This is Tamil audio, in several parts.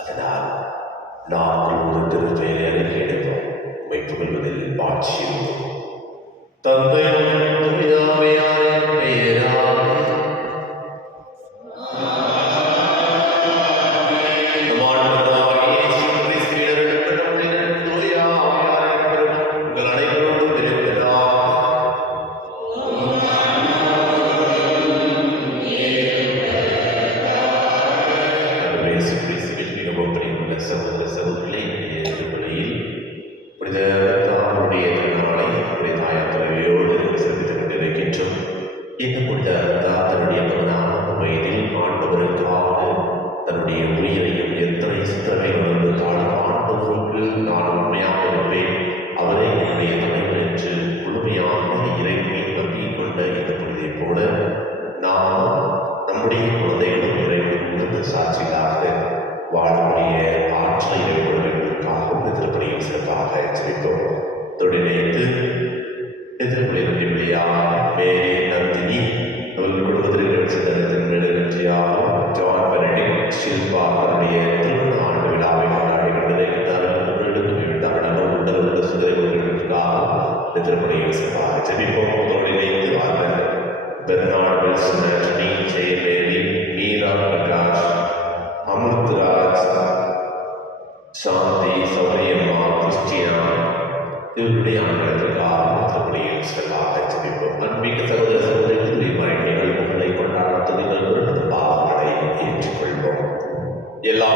அதனால் நாங்கள் ஒரு திருப்பெயரை அறிக்கையிடுவோம். வைத்துக்கொள்வதில் பாட்சியும் தந்தை தன்னுடைய உயிரையும் எத்தனை சித்திரமை நடந்தாலும் ஆண்டவருக்கு நான் உண்மையாக இருப்பேன், அவரை என்னுடைய தலைவர் என்று முழுமையாக இறைவனை நம்பிக் கொண்ட இந்த புனிதை போல நாம் நம்முடைய குழந்தைகளும் இறைவன் உணர்ந்த சாட்சிகளாக வாழக்கூடிய ஆற்றலை ஏற்படுவதற்காக இந்த திருப்பணியை சிறப்பாக எச்சரித்தோம். தொழிலைத்து எதிர்ப்புடைய விளையாக மேலே நந்தினி அவர்கள் குடும்பத்திற்கு சித்தனத்தின் மேலே வெற்றியாகும் ஜான் பெனடிக்ட் ஷில்பா அவருடைய திருமண ஆண்டு விழாவை கொண்டாடி கொண்டிருக்கிறார்கள். உடல் உள்ள சுதரை கொண்டிருப்பதற்காக இந்த திருப்பணியை சிறப்பாக ஜெபிப்போம். தொழிலைத்து வார்கள் பெர்னார்ட் வில்சன், ஆண்டனி ஜெயமேரி, மீரா பிரகாஷ், அமிர்தராஜ், சாந்தி, சௌரியம்மா, கிறிஸ்டினா இவருடைய ஆண்டத்திற்காக திருப்பணியை சிறப்பாக ஜெபிப்போம். அன்பிக்க சகோதர சகோதரிகள் மறைகள் உங்களை கொண்டாட துணிகள் வருவது பாவங்களை ஏற்றுக்கொள்வோம். எல்லா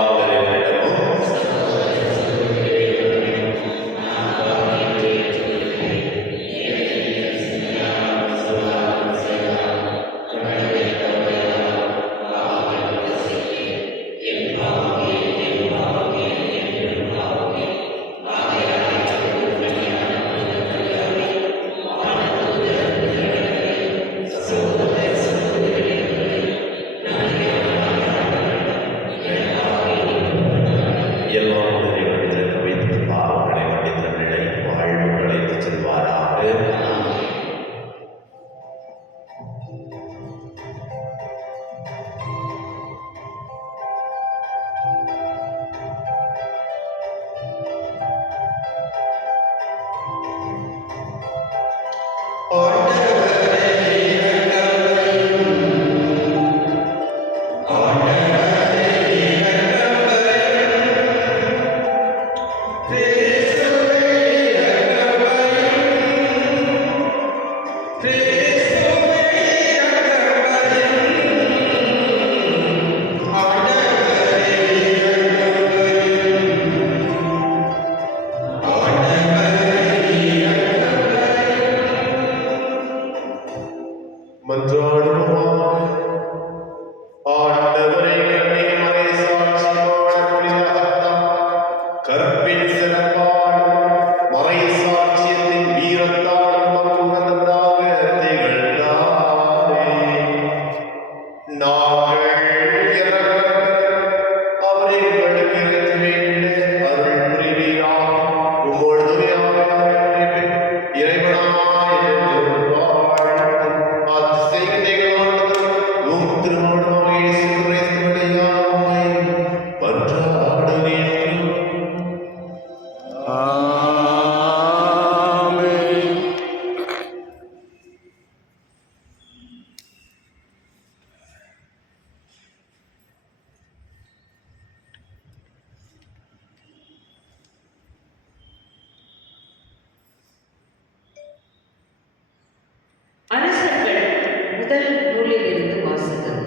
வாசகம்.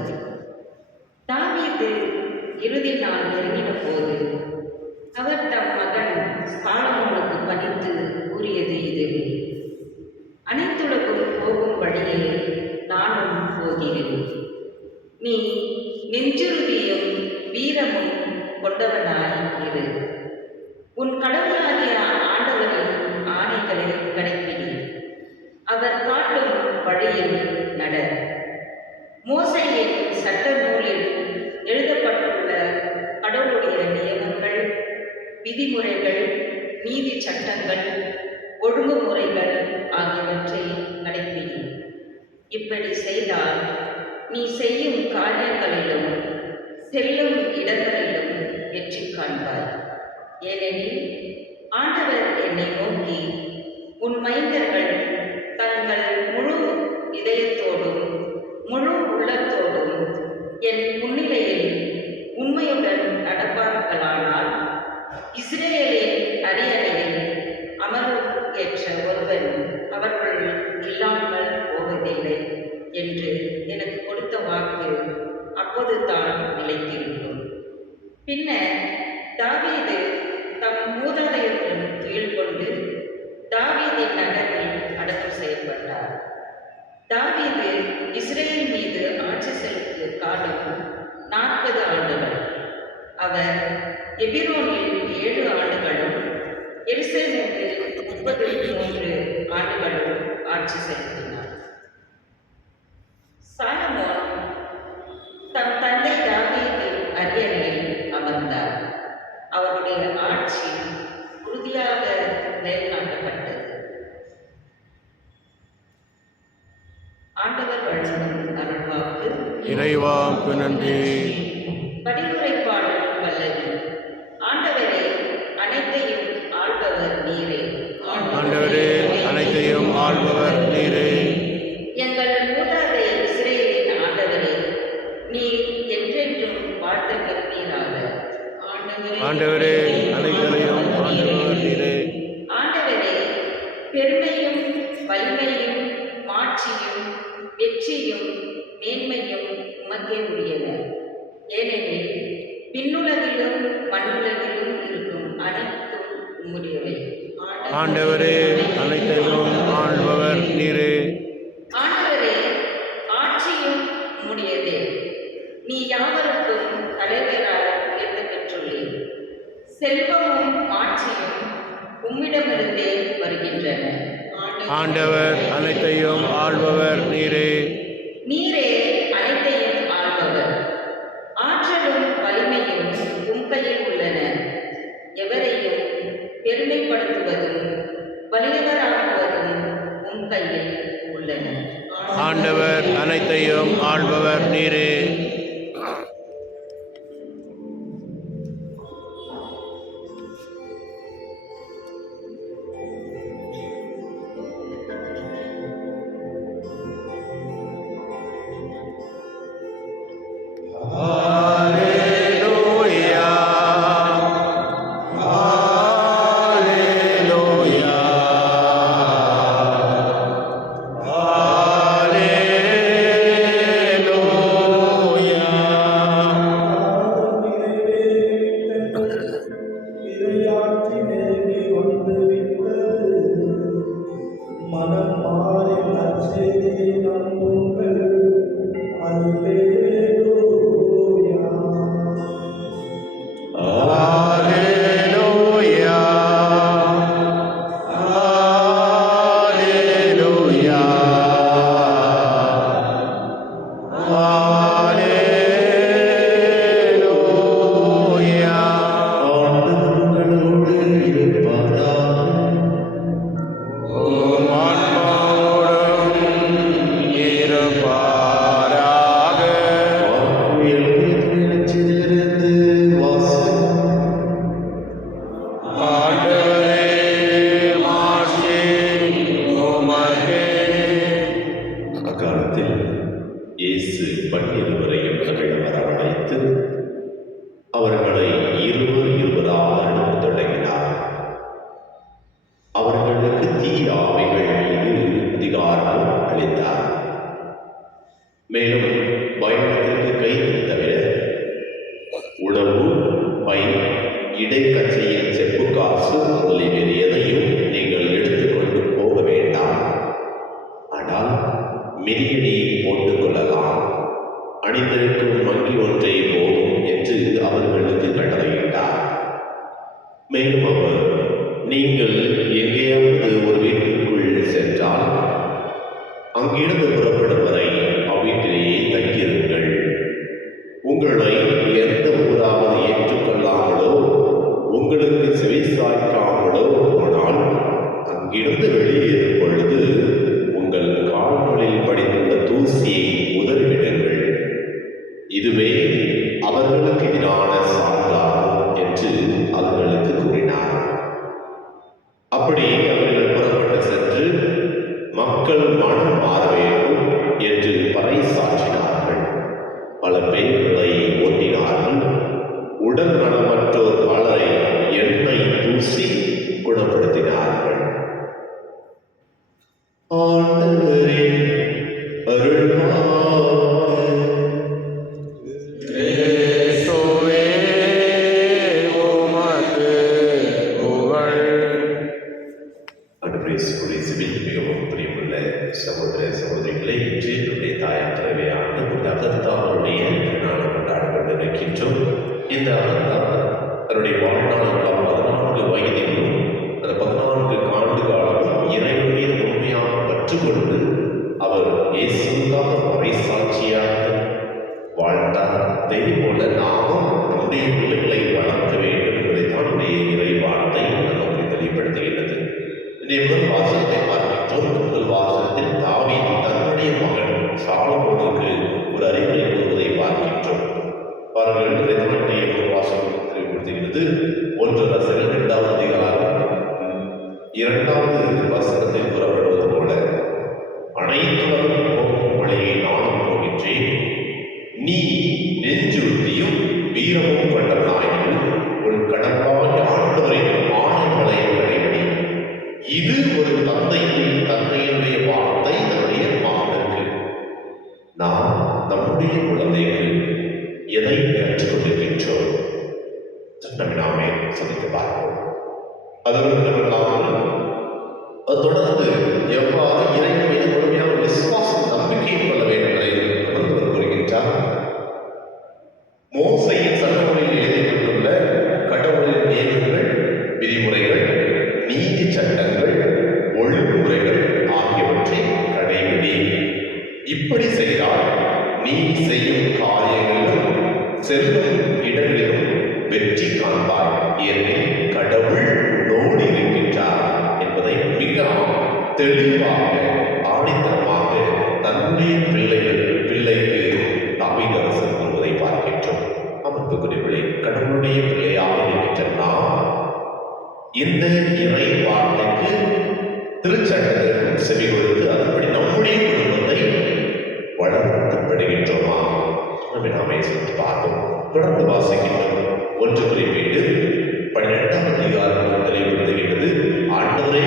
தாவீது இறுதி நாள் நெருங்கின போது அவர் தம் மகன் சாலமோனுக்கு பணித்து கூறியது இதுவே: அனைத்துலகும் போகும் வழியே நானும் போகிறேன். நீ நெஞ்சுறுதியும் வீரமும் கொண்டவனாய் இரு. உன் கடவுளாகிய ஆண்டவரின் ஆணைகளை கடைப்பிடி. அவர் காட்டும் வழியில் நட. மோசேயின் சட்ட நூலில் எழுதப்பட்டுள்ள கடவுளுடைய நியமங்கள், விதிமுறைகள், நீதி சட்டங்கள், ஒழுங்குமுறைகள் ஆகியவற்றை கடைப்பிடி. இப்படி செய்தால் நீ செய்யும் காரியங்களிலும் செல்லும் இடங்களிலும் வெற்றி காண்பாய். ஏனெனில் ஆண்டவர் என்னை நோக்கி, உன் மைந்தர்கள் தங்கள் முழு இதயத்தோடும் முழு உள்ளத்தோடும் என் முன்னிலையில் உண்மையுடன் நடப்பார்களானால் இஸ்ரேலின் அரியணையில் அமர்வுக்கேற்ற ஒருவன் அவர்கள் இல்லாமல் போவதில்லை என்று எனக்கு கொடுத்த வாக்கு அப்போதுதான் நிலைத்திருக்கும். பின்னர் தாவீது தம் மூதாதையருடன் துயில் கொண்டு தாவீதின் நகரில் அடக்கம் செய்யப்பட்டார். தாவீது இஸ்ரேல் மீது ஆட்சி செலுத்திய காலம் 40 ஆண்டுகள். அவர் எபிரோனில் 7 ஆண்டுகளும் எருசலேமில் 33 ஆண்டுகளும் ஆட்சி செலுத்தினார். சாலமோன் தம் தந்தை தாவீதின் அரியணையில் அமர்ந்தார். அவருடைய ஆட்சி உறுதியாக நிலைநாட்டப்பட்டது. ஆண்டவர் வழங்கும் அருள்வாக்கு. இறைவாக்கு நன்றி. படிமுறை பாடல் பல்லவி. ஆண்டவரே, அனைத்தையும் ஆள்பவர் நீரே. ஆண்டவரே, அனைத்தையும் ஆள்பவர் நீரே. எங்கள் மூதாதையர் இஸ்ரேலின் ஆண்டவரே, நீர் என்றென்றும் வாழ்த்து பெறுவீராக. ஆண்டவரே, அனைத்தையும் ஆள்பவர் நீரே. ஆண்டவரே, பெருமையும் வலிமையும் மாட்சியும் வெற்றியும் மேன்மையும் உமக்கே உரியன. ஏனெனில் விண்ணுலகிலும் மண்ணுலகிலும் இருக்கும் அனைத்தும் உம்முடையவை. ஆண்டவரே, அனைத்தையும் ஆள்பவர் நீரே. ஆண்டவரே, ஆட்சியும் உம்முடையதே. நீ யாவருக்கும் தலைவராய் உயர்த்த பெற்றுள்ளீர். செல்வமும் மாட்சியும் உம்மிடமிருந்தே வருகின்றன. ஆண்டவர் அனைத்தையும் ஆள்பவர் நீரே. நீரே அனைத்தையும் ஆள்பவர். ஆற்றலும் வலிமையும் உம் கையில் உள்ளன. எவரையும் பெருமைப்படுத்துவதும் வலியவராக்குவதும் உம் கையில் உள்ளன. ஆண்டவர் அனைத்தையும் ஆள்பவர் நீரே. மேலும் இருந்தால் மிதியடி போட்டுக் கொள்ளலாம், அணிந்திருக்கும் வங்கி ஒன்றை போதும் என்று அவர்களுக்கு கட்டளையிட்டார். மேலும் அவர், நீங்கள் எங்கேயாவது ஒரு வீட்டிற்குள் சென்றால் அங்கிருந்து புறப்படும் வரை அவ்வீட்டிலேயே தங்கியிருங்கள். உங்களை எந்த ஊராவது ஏற்றுக்கொள்ளாமலோ உங்களுக்கு செவிசாய்க்காமலோ போனால் அங்கிருந்து வெளியேறும் பொழுது உங்கள் கால்களில் படிந்துள்ள தூசியை உதறிவிடுங்கள். இதுவே அவர்களுக்கு எதிரான சான்றாகும் என்று அவர்களுக்கு கூறினார். அப்படி அவர்கள் புறப்பட்டு சென்று மக்கள் மனம் மாற வேண்டும் என்று பறைசாற்றினார்கள். பல பேர்களை ஓட்டினார்கள். உடல் நலமற்றோர் பலரை எண்ணெய் பூசி குணப்படுத்தினார்கள். ஆண்டவரே அருள்வாக்கு. கிறிஸ்துவே உமக்கு புகழ். ஆண்டவரே இயேசுவில் மிகவும் பிரியமுள்ள சகோதர சகோதரிகளை, இன்று என்னுடைய தாயார் தலைமையான அகத்தாருடைய திருநாளை கொண்டாடிக் கொண்டிருக்கின்றோம். இந்த அகத்தார் தன்னுடைய வாழ்நாள் 14 வயதிலும் அந்த 14 ஆண்டு காலமும் இறைவன் மீது உண்மையாக பற்று கொண்டு அவர் இயேசுவுக்காக மறைசாட்சியாக வாழ்ந்தார். அதே போல நாமும் நம்முடைய பிள்ளைகளை வளர்க்க வேண்டும் என்பதைத்தான் இறை வார்த்தை நமக்கு தெளிவுபடுத்துகின்றது. முதல் வாசகத்தை பார்க்கின்றோம். முதல் வாசகத்தில் தாவீது தன்னுடைய மகன் சாலமோனுக்கு ஒரு அறிவுரை கூறுவதை பார்க்கின்றோம். பாருங்கள், இறைவனுடைய முதல் வாசகம் தெளிவுபடுத்துகிறது. 1 அரசர்கள் 2வது அதிகாரம் 2வது வசனத்தில் கூறப்படுவது போல, அனைத்துலகம் போகும் வழியை நானும் போகின்றேன். நீ நெஞ்சுறுதியும் வீரமும் கொண்டவனாயும் உன் கடப்பாய் ஆண்டவரின் ஆணைகளை கடைபிடி. இது ஒரு தந்தையினுடைய வார்த்தை தன்னுடைய மகனுக்கு. நாம் நம்முடைய குழந்தைக்கு எதை கற்றுக் கொண்டிருக்கின்றோம்? நாமே சந்தித்து பார்ப்போம். அது தொடர்ந்து எவ்வாறு இறைவன் மீது முழுமையான விசுவாசம் நம்பிக்கையை கொள்ள வேண்டும் என்பதை தொடர்ந்து கூறுகின்றார். மோசையின் சட்டங்களில் எழுதப்பட்டுள்ள கடவுளின் நியமங்கள், விதிமுறைகள், நீதி சட்டங்கள், ஒழுங்குமுறைகள் ஆகியவற்றை கடைபிடி. இப்படி செய்தால் நீ செய்யும் காரியங்களிலும் செல்லும் இடங்களிலும் வெற்றி காண்பாய். ஏனெனில் கடவுள் உன்னோடு இருக்கின்றார் என்பதை மிக தெளிவாக ஆணித்தரமாக தன்னுடைய பிள்ளைக்கு தாவீது அரசர் கூறுவதை பார்க்கின்றோம். அமர்வுக்குரியவர்களே, கடவுளுடைய பிள்ளையாக இருக்கின்ற நாம் இந்த இறை வார்த்தைக்கு திருச்சட்டத்திற்கு செவி கொடுத்து அதன்படி நம்முடைய குடும்பத்தை வளர்க்கப்படுகின்றோமா? நாமே சொல்லி பார்ப்போம். தொடர்ந்து வாசிக்கின்றோம். 1 குறிப்பீடு 12வது அதிகாரம் தெளிவுபடுத்துகின்றது. ஆண்டவரே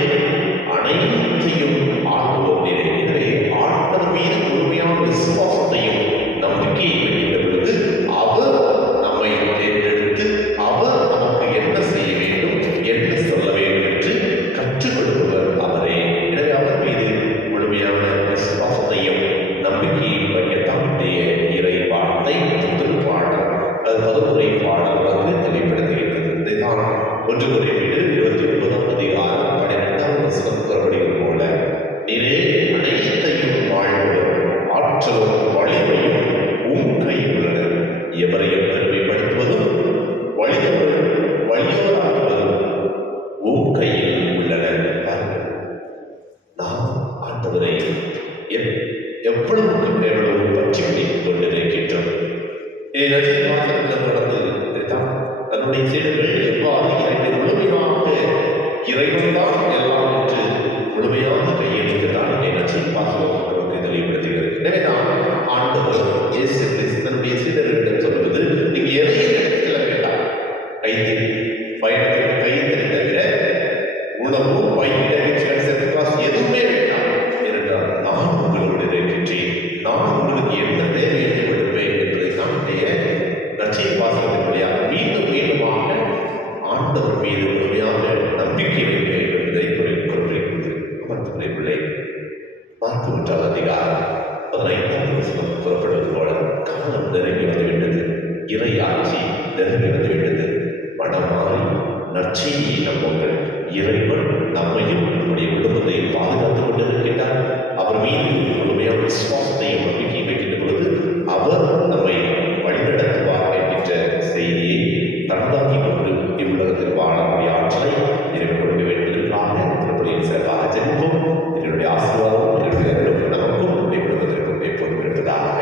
அனைத்தையும் ஆளுவோர் நீரே. எனவே ஆண்டவர் மீது முழுமையான விசுவாசத்தையும் நம்பிக்கையை வைக்கின்ற பொழுது அவர் நம்மை தேர்ந்தெடுத்து அவர் நமக்கு என்ன செய்ய வேண்டும், என்ன சொல்ல வேண்டும் என்று கற்றுக் கொடுப்பவர் அவரே. எனவே அவர் மீது முழுமையான விசுவாசத்தையும் நம்பிக்கையும் வைக்கத்தான் இறை வார்த்தை திருப்பாடல், அது பதுமுறை பாடல் வந்து தெளிவுபடுத்துகின்றது. இதைத்தான் 1 குறிப்பீடு 29வது அதிகாரம் 12வது வசனம் கூறப்படுகிறது போல, நீரே அனைத்தையும் வாழ்வர், ஆற்றலும் வலிமையும் உம் கையில் உள்ளன. எவரையும் பெருமைப்படுத்துவதும் வலியோராக்குவதும் உம் கையில் உள்ளன. நாம் ஆண்டவரை எவ்வளவுக்கு எவ்வளவு பற்றி பிடித்துக் கொண்டிருக்கின்றோம். தொடர்ந்து தன்னுடைய சீடர்கள் எவ்வாறு இறைவனை முழுமையாக இறைவன்தான் எல்லாம் என்று முழுமையாக கையெழுத்துதான் நச்சின் பாசம் நமக்கு தெளிவுபடுத்துகிறது. எனவே தான் ஆண்டவர் இயேசு கிறிஸ்து தன்னுடைய சீடர்களிடம் சொல்வது, நீங்க எதையும் செல்ல வேண்டாம், பயணத்திற்கு கைத்தறி தவிர உணவு எதுவுமே வேண்டாம். ஏனென்றால் நான் உங்களோடு இருக்கின்றேன், நான் உங்களுக்கு என்ன தேவையை கொடுப்பேன் என்பதை நான் நச்சின் வாசகத்தின் வழியாக மீண்டும் மீண்டுமாக ஆண்டவர் மீது முழுமையாக நம்பிக்கை வைக்க வேண்டும் என்பதை குறிப்பிடுகிறது. அமர்த்துறை பிள்ளை பார்த்து விட்டால் அதிகாரம் 15ஆம் வசனம் புறப்படுவது போல காலம் நெருங்கி வந்துவிட்டது, இறை ஆட்சி நெருங்கி வந்துவிட்டது. மனமாறி நற்செய்தியை நம்புங்கள். இறைவன் நம்மையும் நம்முடைய குடும்பத்தையும் பாதுகாத்துக் கொண்டிருக்கின்றார். அவர் மீது முழுமையான விசுவாசத்தையும் நம்பிக்கை வைக்கின்ற பொழுது அவர் நம்மை வழிநடத்துவார் என்கின்ற செய்தியை தனதாக்கி கொண்டு இவ்வுலகத்தில் வாழக்கூடிய ஆற்றலை இறைவன் கொடுக்க வேண்டியதற்காக திருப்பதியின் சிறப்பாக ஜெபிப்போம். என்னுடைய ஆசீர்வாதம் என்னுடைய அருளும் நமக்கும் நம்முடைய குடும்பத்திற்கும் எப்போதும் இருப்பதாக.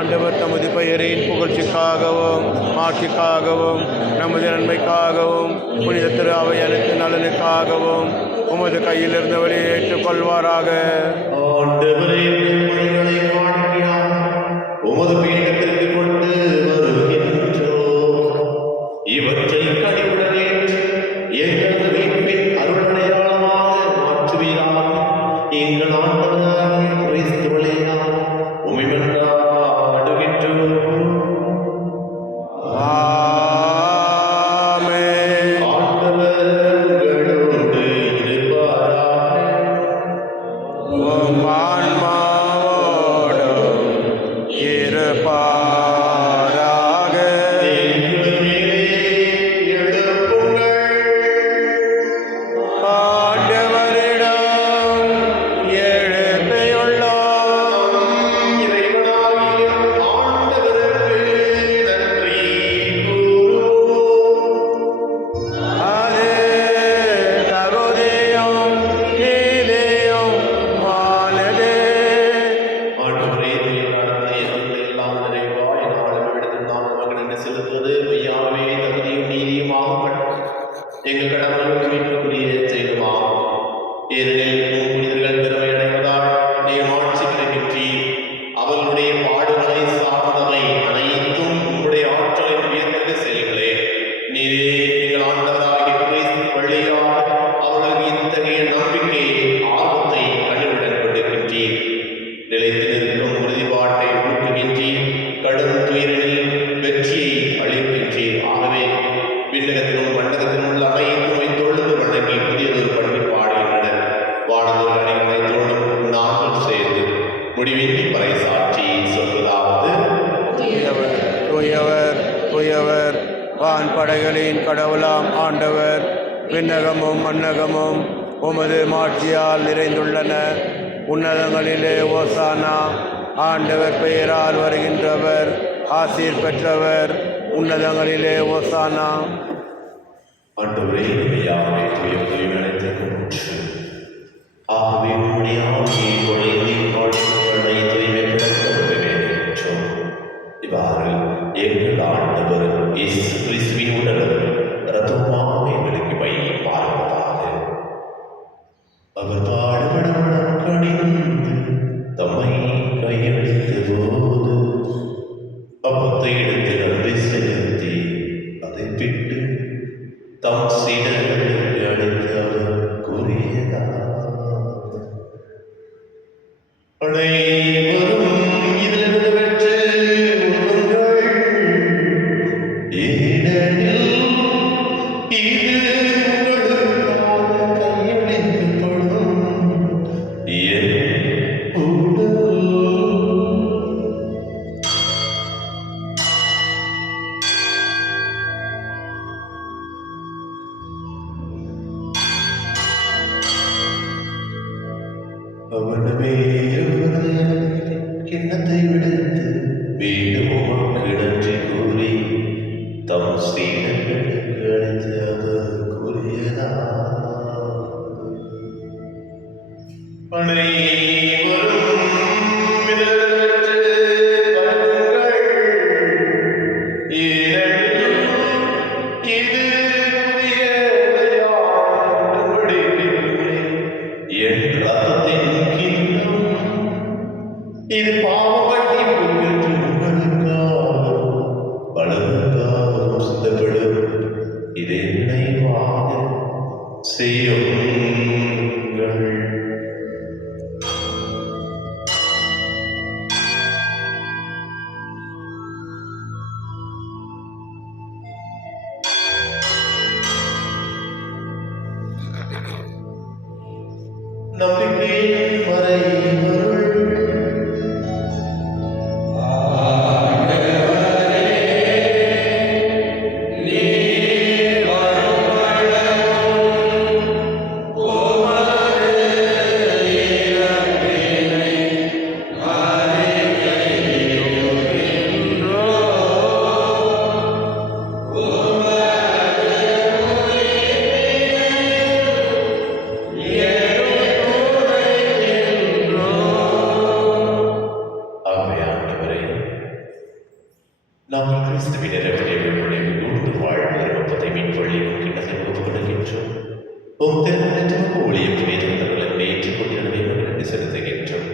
ஆண்டவர் தமது பெயரின் புகழ்ச்சிக்காகவும் ஆட்சிக்காகவும் நமது நன்மைக்காகவும் புனித திரு அவை அனைத்து நலனுக்காகவும் உமது கையில் இருந்தவரை ஏற்றுக்கொள்வாராக. ஆண்டவரே, பணிகளை காண்கிறார் உமது பீடத்திற்கு கொண்டு வருகின்றோம். இவற்றை கனிவுடன் ஏற்று எங்களது மீட்பின் அருளடையாளமாக மாற்றுவீராக. எங்கள் ஆண்டவராகிய கிறிஸ்துவிலே நாம் உம்மை மன்றாடுகின்றோம். ஆமென். ஆண்டவர் உங்களோடு இருப்பாராக. உம் ஆன்மாவோடும் இருப்பாராக. எங்கள் மேலே எழுப்புங்கள். ஆண்டவரிடம் எழுப்பியுள்ளோம். இறைவனாகிய ஆண்டவருக்கு நன்றி கூறுவோம். அது தகுதியும் நீதியும் ஆனது. ஆண்டவரே, தூயவரான எங்களை எல்லாம் நிறைவாய் நாளும் இடத்தில் நாம் உமக்கு நன்றி செலுத்துவது மெய்யாகவே தகுதியும் நீதியுமாகும். எங்கள் கடமையும் மீட்புக்குரிய செயலுமாகும். ஏனெனில் உம் புனிதர்கள் பெருமை அடைவதால் நீர் ஆட்சி கிடைக்கின்றீர். அவர்களுடைய பாடுகளை சார்ந்தவை அனைத்தும் உம்முடைய ஆற்றலின் வியத்தகு செயல்களே. நீரே எங்கள் ஆண்டவராகிய கிறிஸ்து வழியாக அவர்களுக்கு இத்தகைய நம்பிக்கை ஆர்வத்தை கண்ணுடன் கொண்டிருக்கின்றீர். நிலைத்து நிற்கும் உறுதிப்பாட்டை ஊக்குகின்றீர். கடும் துயரில் வெற்றியை அளிக்கின்றீர். ஆகவே விண்ணகத்திலும் மண்டகத்திலும் உள்ள அனைத்துமை தொழுது வணங்கி புதியதொரு பணியை பாடுகின்றனர். வானதொரு அணிகளை தோடும் நாங்கள் சேர்ந்து முடிவின்றி பறைசாற்றி சொல்வதாவது: தூயவர், தூயவர், தூயவர், வான் படைகளின் கடவுளாம் ஆண்டவர். விண்ணகமும் மண்ணகமும் உமது மாட்சியால் நிறைந்துள்ளன. உன்னதங்களிலே ஓசானா. ஆண்டவர் பெயரால் வருகின்றவர் ஆசீர் பெற்றவர். உன்னதங்களிலே ஓசானா. ஆண்டவரே, மெய்யாகவே தூய தூய்மையடைந்தது முற்று. ஆகவே உம்முடைய ஆவியை பொழிந்து வாழ்வுகளை தூய்மைப்படுத்த உதவியிருக்கின்றோம். இவ்வாறு எங்கள் ஆண்டவர் இயேசு கிறிஸ்துவின் உடலும் இரத்தமுமாக எங்களுக்கு மை மாறுவதாக. அவர் பாடுபட பணிந்து தம்மை கையளித்த போது அப்பத்தை எடுத்து நன்றி செலுத்தி அதை விட்டு தம் சீடர்களுக்கு அளித்து அவர் கூறியதாவது: அனைவரும் இதிலிருந்து பெற்று உண்ணுங்கள். ஏனெனில் இது உங்களுக்காக கையளிக்கப்படும் என் உடல். அவனமே கிண்ணத்தை விடுத்து மீண்டும் உமக்கு நன்றி கூறி தம் சீடர்களுக்கு அளித்து அவர் கூறியதாவது: அனைவரும் இதிலிருந்து பருகுங்கள். ஏனெனில் இது புதிய உடையார் உடன்படிக்கையிலே என் இரத்தத்தின் கிண்ணம். இது பாவமன்னிப்புக்கு உங்களுக்காகவும் பலருக்காகவும் சிந்தப்படும். இதை நினைவாக செய்யுங்கள். நம்பிக்கையின் மறைபொருள். ஆண்டவரே, நாங்கள் கிறிஸ்துவின் நிறைவேறிய கூர்ந்து வாழ்வு ஒப்பத்தை மீன்கொள்ளியும் கிண்ணத்தை ஒப்புக் கொள்கின்றோம். உம் திருமணத்திற்கு ஊழியம் துணைத்தவர்களை ஏற்றுக் கொண்டிருந்தே நன்றி செலுத்துகின்றோம்.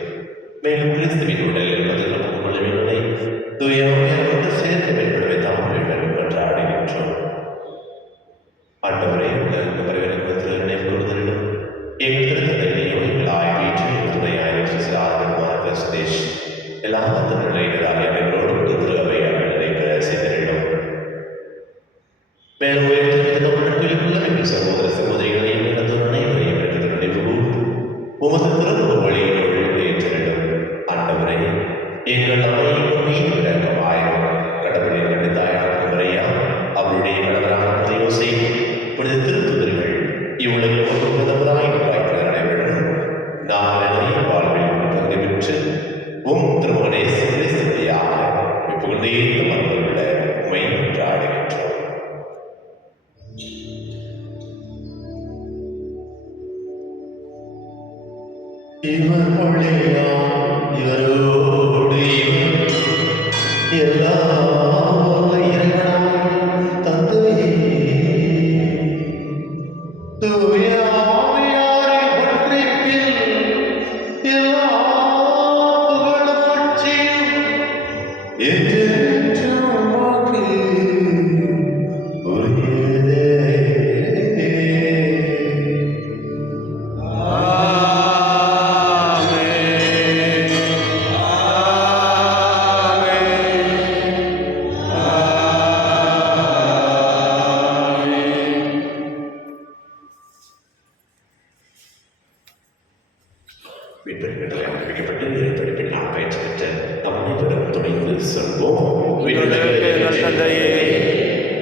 மேலும் கிறிஸ்துவின் உடலில் பதில் கொள்ளுவினை தூயமையாக சேர்த்து மேற்படுவை தாங்கள் கொண்டாடுகின்றோம். ஆண்டவரே, உலக பரவின நினைவு கூறுதலும் எங்கள் திருத்தத்தையோ எங்கள் ஆய்வீற்று துணையாயிரம் சிசிலாரமான சுதேஷ் எல்லா நிலையினராக அனைவரோடு திரு அவையாக நினைக்கிற செய்திருந்தோம். மேலும் உயர்த்திருக்கின்ற எங்கள் சகோதர சகோதரிகளையும் இழந்தோர் அனைவரையும் எடுத்து நினைவு கூர்ந்து உமது திறந்த வழியினோடு ஏற்றிருந்தோம். ஆண்டவரை, எங்கள் அவையும் மீது விளக்கமாயிரும் கடவுளின் கண்டித்தாயான முறையா அவருடைய கடவுளான யோசை புனித திருத்துதல்கள் இவ்வுலகில் ஒன்றுவதாய் வாய்ப்பு நடைபெறும். நான் நிறைய வாழ்வில் பகுதி பெற்று திருமணே சிறியாக இப்பொழுதே உள்ள உண்மை கொண்டாடுகின்றோம். இவர் ஒளியா இவரோடு எல்லா தந்தையே தூய ஆவியாரின் ஒன்றிப்பில் எல்லா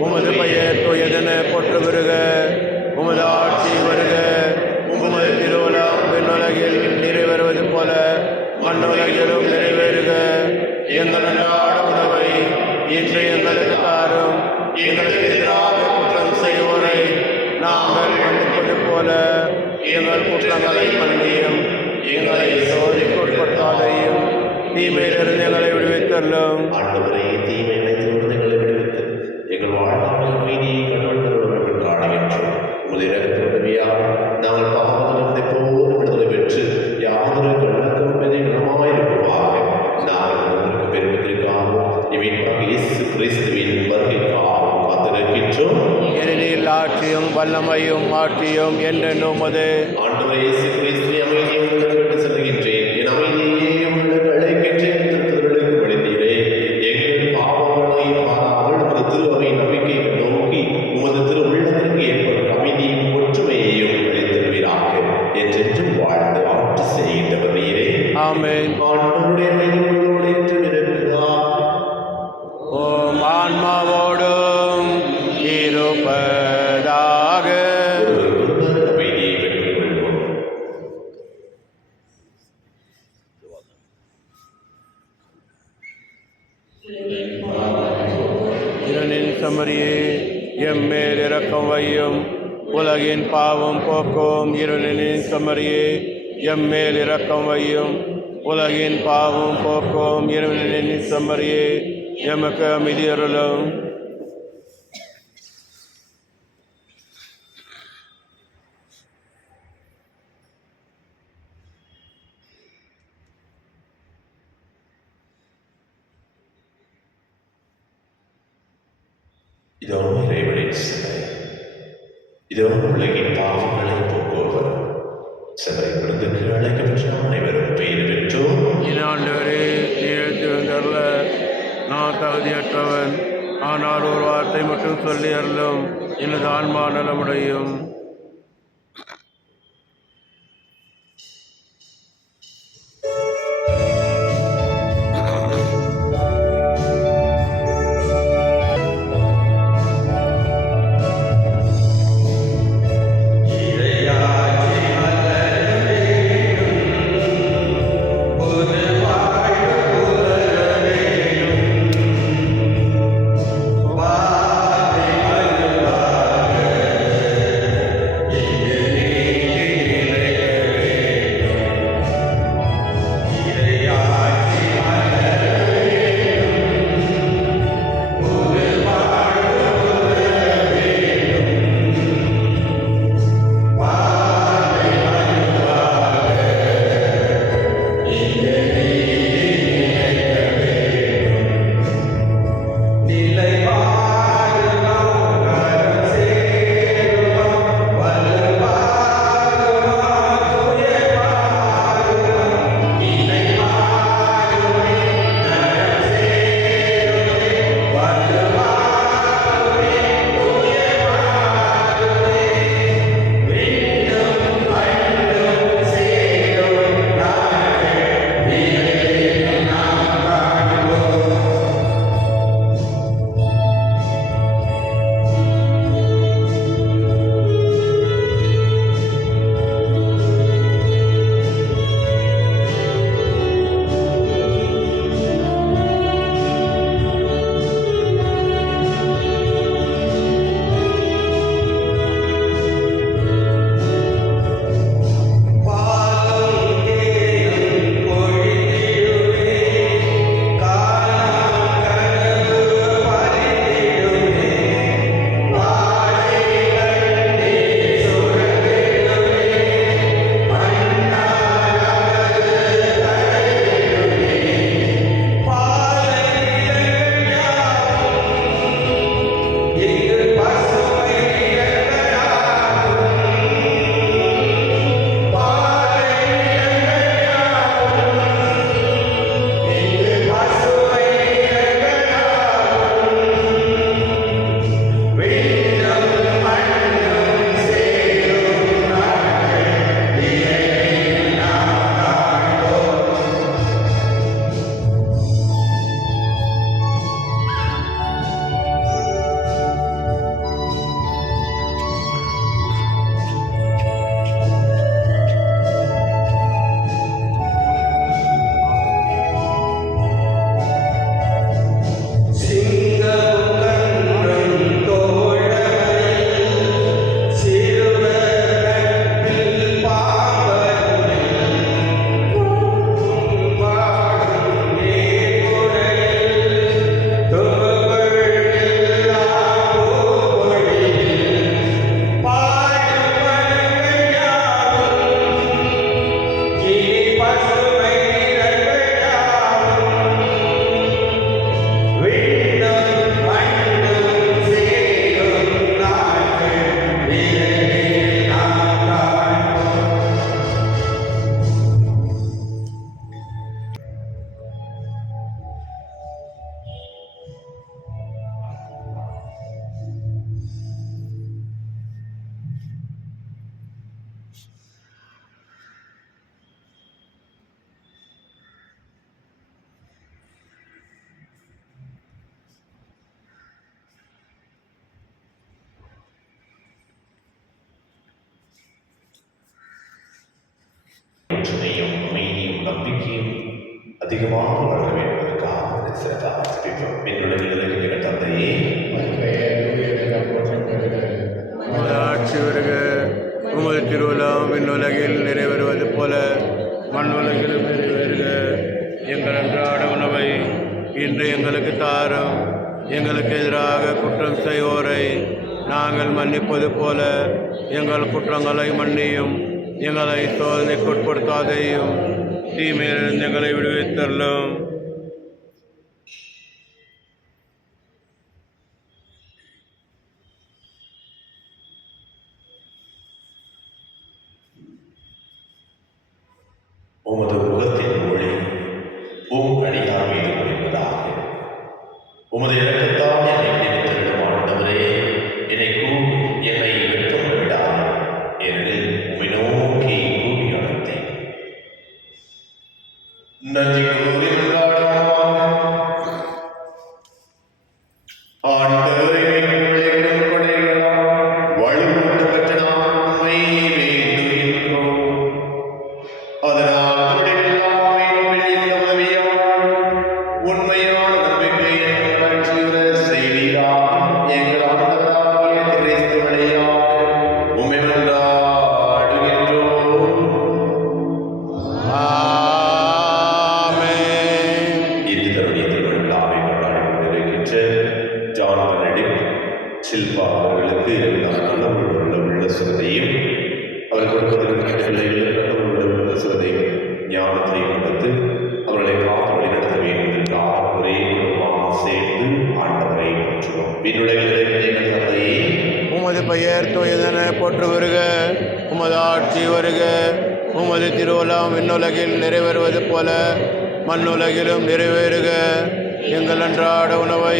உமது பெயர் தூயதென போற்று வருக. உமது ஆட்சி வருக. உமது திருவுளம் விண்ணுலகில் நிறைவேறுவது போல மண்ணுலகிலும் நிறைவேறுக. எங்கள் அன்றாட உணவை இன்று எங்களுக்கு தாரும். எங்களுக்கு எதிராக குற்றம் செய்வோரை நாங்கள் மன்னிப்பது போல எங்கள் குற்றங்களை மன்னியும். எங்களை சோதனைக்கு உட்படுத்தாதையும் தீமையிலிருந்து எங்களை விடுவித்தள்ளும். ஆண்டவரே, தீமை நினைத்திலிருந்து எங்களை விடுவித்து எங்கள் வாழ்நாள் மீதியை கடவுள் என்று ஆடுகின்றோம். உமது இரக்கத்தின் உதவியால் நாங்கள் பாவத்திலிருந்து எப்போதும் விடுதலை பெற்று யாதொரு வல்லமையும் ஆட்சியும் என்றென்றும் உமது. ஆண்டவரே இயேசு கிறிஸ்துவே, அமைதியை உங்களுக்கு விட்டு செல்கின்றேன். என் அமைதியே உங்களுக்கு அழைக்கின்றேன். திருத்தலுக்கு வழிந்தீரே. எங்கள் பாவங்களை பாராமல் உமது திரு அவை நம்பிக்கையை நோக்கி உமது திரு உள்ளத்திற்கு ஏற்படும் அமைதியும் ஒற்றுமையையும் அளித்தருவீராக. என்றென்றும் வாழ்ந்து ஆட்சி செய்கின்றவர் நீரே. ஆமென். ஆண்டவருடைய அமைதி உங்களோடு என்றும் இருப்பதாக. ஓம் ஆன்மாவோடும் இருப்பதாக. ஒருவருக்கொருவர் அமைதியை பெற்றுக் கொள்வோம். இரணின் சமரியே எம்மேல் இரக்கம் வையும். உலகின் பாவம் போக்கும் இருளின் சமரியே எம்மேல் இரக்கம் வையும். உலகின் பாவம் போக்கும் இருளின் சமரியே எமக்கு அமைதி அருளும். இதோ இறைவனின் சிலை. இதோ உலகின் பாவங்களை போக்குவர். சிலை விருந்துக்கு அழைக்கப்பட்ட அனைவரும் பெயர் பெற்றோம். இனாண்டவரே நீர் திருந்தருள நான் தகுதியற்றவன். ஆனால் ஒரு வார்த்தை மட்டும் சொல்லி அருளும், எனது ஆன்மா நலமுடையும். அதிகமாக வளர வேண்டுவதற்காக சிறப்பாக ஆசிரியப்போம். என்னுடைய இருக்கிற தந்தையே, உமது ஆட்சி வருக, உமது திருவிழாம் விண்ணுலகில் நிறைவேறுவது போல மண்ணுலகிலும் நிறைவேறுக. எங்கள் அன்றாட உணவை இன்று எங்களுக்கு தாரும். எங்களுக்கு எதிராக குற்றம் செய்வோரை நாங்கள் மன்னிப்பது போல எங்கள் குற்றங்களை மன்னியும். எங்களை சோதனைக்குட்படுத்தாதையும், தீமையிலிருந்து எங்களை விடுவித்தள்ளும். உமது முகத்தின் மொழி அடியார் மீது முடிப்பதாக. உமது இறக்கத்தால் என்னை நினைத்திருக்கும் ஆண்டவரே, என்னை கூடி என்னை வெட்கம் விடாது. ஏனெனில் உம்மை நோக்கி கூடி அழைத்தேன். நன்றி கூறி ஆண்டவரே, உழைக்கும் கொடைகளால் வலுவூட்டு பெற்ற நாம் உம்மை வேண்டுகின்றோம். அதனால் உண்மையான நம்பிக்கையை வளர்ச்சியுற செய்வீராக. எங்கள் ஆண்டவராகிய கிறிஸ்து வழியாக உம்மை மன்றாடுகின்றோம். ஆமென். இந்த தருணத்தில் விழாவை கொண்டாடிக் கொண்டிருக்கின்ற ஜான் பெனடிக்ட் சில்வா அவர்களுக்கு உள்ள சுகத்தையும் அவர் கொடுப்பதற்கு பிள்ளைகளுக்கு உள்ள சுகத்தையும் ஞானத்தையும் கொடுத்து அவர்களை காத்து வழிநடத்த வேண்டுவதற்காக ஒரே குடும்பமாக சேர்ந்து ஆண்டவரை போற்றுவோம். என்னுடைய தந்தையே, உமது பெயர் தூயதென போற்று வருக. உமது ஆட்சி வருக. உமது திருவுளம் விண்ணுலகில் நிறைவேறுவது போல மண்ணுலகிலும் நிறைவேறுக. எங்கள் அன்றாட உணவை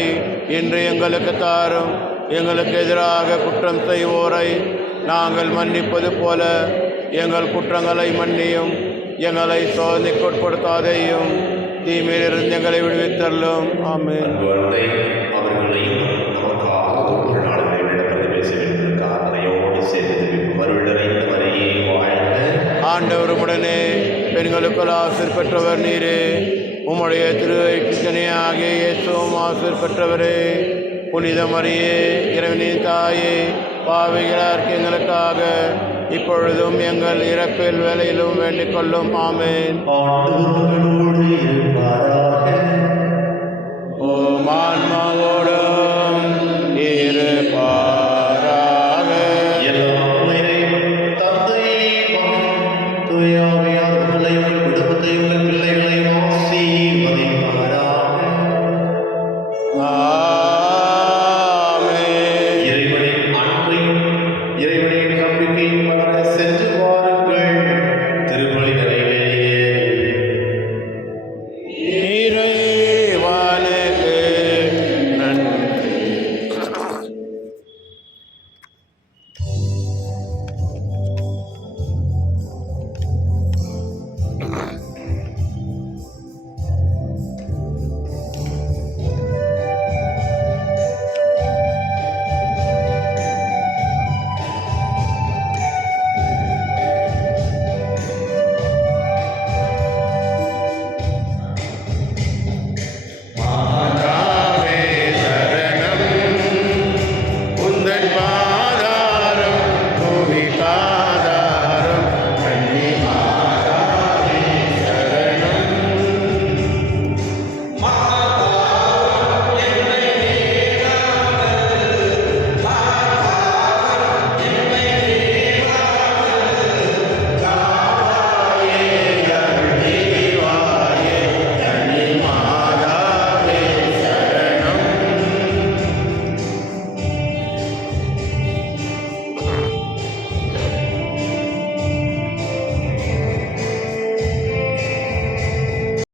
இன்று எங்களுக்கு தாரும். எங்களுக்கு எதிராக குற்றம் செய்வோரை நாங்கள் மன்னிப்பது போல எங்கள் குற்றங்களை மன்னியும். எங்களை சோதனைக்குட்படுத்தாதையும், தீமையிலிருந்து எங்களை விடுவித்தள்ளும். ஆமென். அவர்களையும் நமக்காக ஒரு நாளில் இடப்பதை பேச வேண்டியிருக்கார். அனையோடு சேர்ந்து மறுவிடரைந்த வரையே வாழ்க. ஆண்டவருமுடனே பெண்களுக்குள் ஆசிர் பெற்றவர் நீரே. உம்முடைய திருவயிற்றினை ஆகிய இயேசுவும் ஆசிர் பெற்றவரே. புனித மரியே, இறைவனின் தாயே, பாவிகளார்க்கு எங்களுக்காக இப்பொழுதும் எங்கள் இறப்பில் வேலையிலும் வேண்டிக் கொள்ளும். ஆமென். ஆண்டவரோடு இருப்பாராக. ஓ மான்மா